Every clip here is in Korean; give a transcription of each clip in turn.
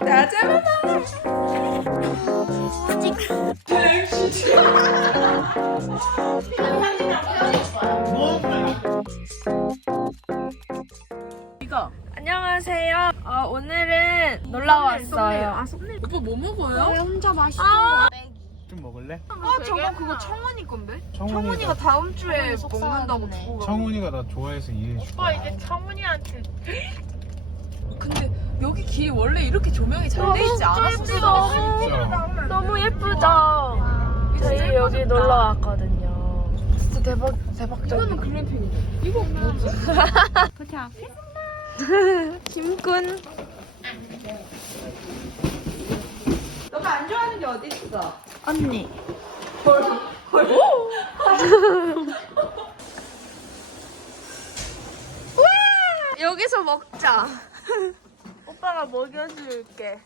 나 잡아봐. 이거. 안녕하세요. 어, 오늘은 놀러 왔어요. 오빠 뭐 먹어요? 혼자 맛있어. 좀 먹을래? 아, 저거 그거 청원이 건데? 청원이가 다음 주에. 먹는다고 두고 가. 청훈이가 나 좋아해서 이해해 줄 거야. 오빠 이제 청원이한테. 근데 여기 길 원래 이렇게 조명이 잘 돼 있지 않았어? 진짜. 너무 예쁘죠? 저희 여기 놀러 왔거든요. 진짜 대박 대박적이야. 이거는 글램핑이죠. 이거 뭐지? 김군. 너가 안 좋아하는 게 어디 있어? 언니. 여기서 먹자. 오빠가 먹여줄게.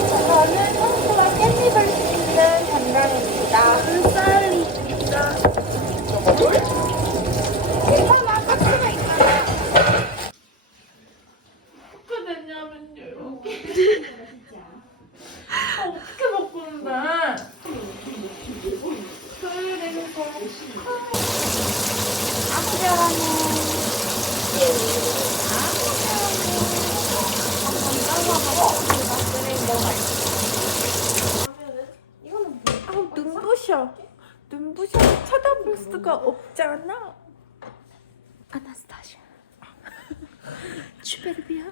저는 청소와 깻잎을 씹는 담당입니다. 불살이 있다. 괜찮아, 박스가 있잖아. 어떻게 됐냐면요, 여기. 어떻게 먹는데? 그리고 아무데라는 아, 눈부셔. 눈부셔. 쳐다볼 수가 없잖아. 아나스타샤. 주베르비아.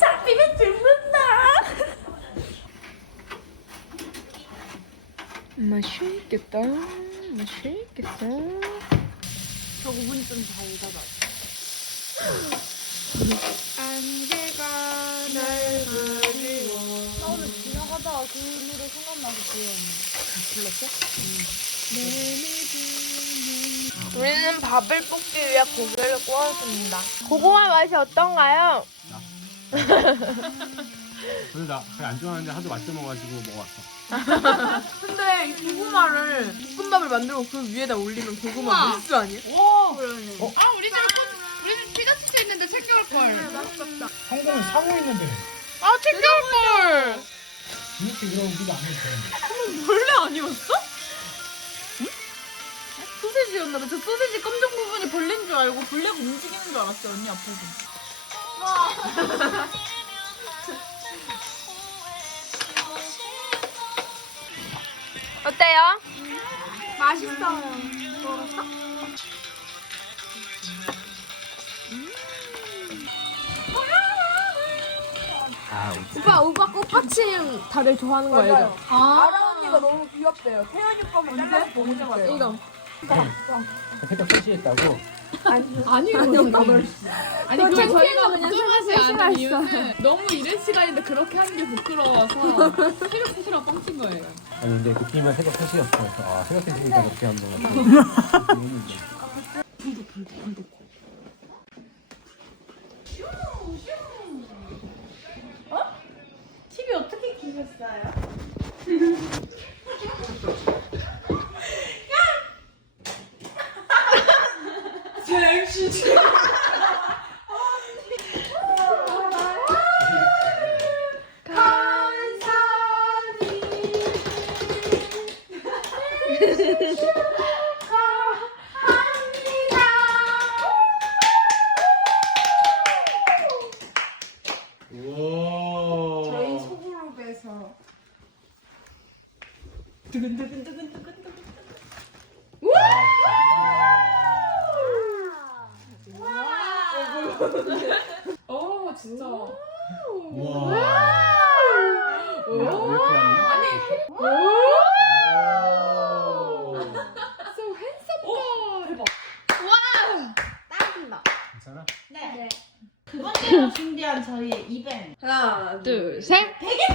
잡히면 죽는다. 맛있겠다. 맛있겠다. 저 부분 좀잘 닫아. 안개가 날 그리워. 나 오늘 지나가다가 그 노래 생각 나서 불렀는데. 불렀어? 우리는 밥을 볶기 위해 고기를 구웠습니다. 고구마 맛이 어떤가요? 근데 나 그래 안 좋아하는데 하도 맛있게 먹어가지고 먹어봤어. 근데 이 고구마를 볶음밥을 만들고 그 위에다 올리면 고구마 무스 아니야? 아 우리 집 우리 집 피자 치즈 있는데 챙겨올 걸. 성공은 상호 있는데 아 챙겨올 걸. 그런 우리가 안 해도 원래 아니었어? 소세지였나 봐. 저 소세지 검정 부분이 벌레인 줄 알고 벌레가 움직이는 줄 알았어 언니 앞에서. 어때요? 맛있어요. 아, 오빠, 오빠 꽃받침 다들 좋아하는 거 알죠? 아라 언니가 너무 귀엽대요. 태연이 거만 잘라서 너무 좋아요. 이거. 새벽 3시에 했다고? 아니요. 아니, 근데 저희가 그냥 걱정하지 생각 않은 이유는 너무 이른 시간인데 그렇게 하는 게 부끄러워서 새벽 3시라고 뻥친 거예요. 아니 근데 느낌은 새벽 3시였어. 아 새벽 3시니까 그렇게 한거 같아. TV 어떻게 키셨어요? 우와. 저희 소그룹에서 어 진짜. 우와. 이렇게 하는 아니 오. so handsome. 대박. 딱이다. 괜찮아? 네. 두 번째로 준비한 저희의 이벤트. 하나 둘 셋. 네네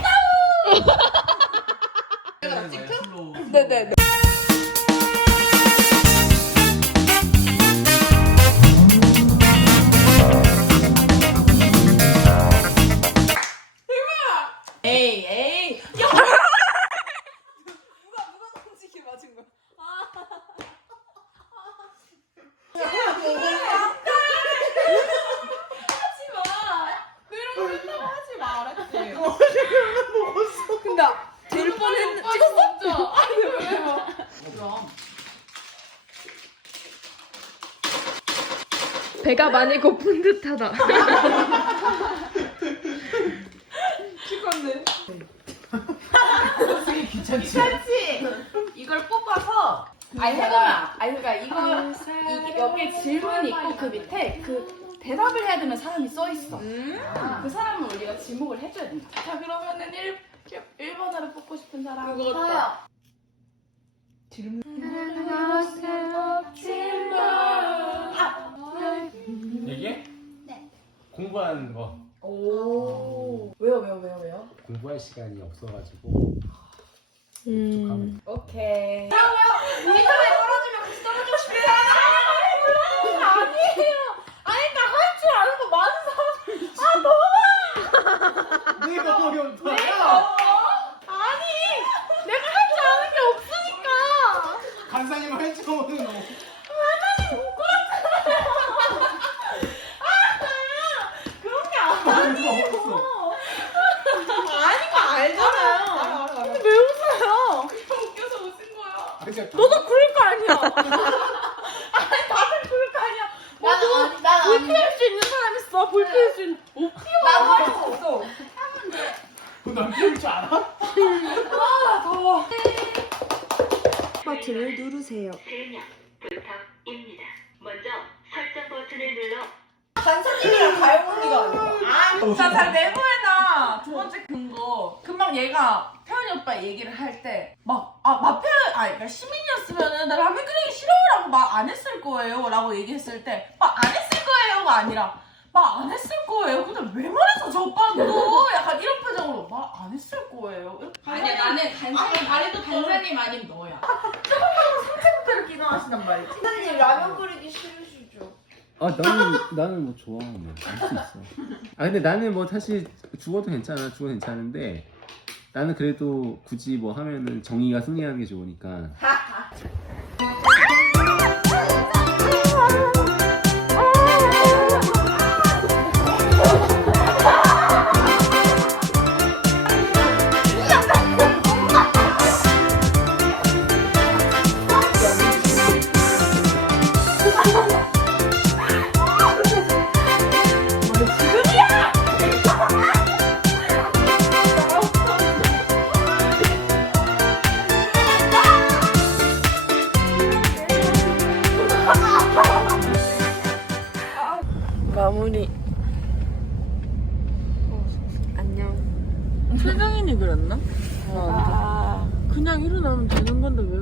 배가 많이 고픈 듯하다. 이걸 뽑아서 아니 해보면 아니 그러니까 이거 이, 여기 질문이 있고 그 밑에 그 대답을 해야 되는 사람이 써 있어. 그 사람은 우리가 지목을 해줘야 된다. 자 그러면은 1, 1번으로 뽑고 싶은 사람. 저요. 얘기 공부하는 거 오 왜요 왜요 왜요 왜요? 공부할 시간이 없어가지고 음. 오케이. 그러면 우리 편에 떨어지면 같이 떨어지고 싶다. 아니에요. 아니 나 할 줄 아는 거 많은 사람. 내가 어렵다 아니 내가 할 줄 아는 게 없으니까. 간사님 할줄 모르는 거 그런 게 아니에요. 아닌 거 알잖아요. 근데 왜 웃어요? 웃겨서 웃은 너도 그럴 거 아니야. 아니 다들 그럴 거 아니야. 아니 난 불 아니 피울 수 있는 사람 있어. 불 피울 수 있는. 못 피워. 나도 할수 없어 넌 피울 줄 알아? 버튼을 누르세요. 대략 부탁입니다. 먼저 설정 버튼을 눌러 간사님이랑 가영 언니가 아니야 자, 잘 메모해놔. 두 번째 근거. 금방 얘가 태연이 오빠 얘기를 할 때, 막, 아, 마페, 아, 그러니까 시민이었으면은 나 라면 끓이기 싫어라고 말안 했을 거예요. 라고 얘기했을 때, 막 안 했을 거예요가 아니라, 말안 했을 거예요. 근데 왜 말했어, 저 오빠는 또? 약간 이런 표정으로, 말안 했을 거예요. 아니야 나는 간사님 다리도 간사님 아니면 너야. 이렇게 일어나신단 말이지. 간사님 라면 끓이기 싫으시죠 아 나는 나는 뭐 좋아 뭐알수 있어. 아 근데 나는 뭐 사실 죽어도 괜찮아 죽어도 괜찮은데 나는 그래도 굳이 뭐 하면은 정의가 승리하는 게 좋으니까. 마무리. 안녕. 최정인이 그랬나? 그냥 일어나면 되는 건데 왜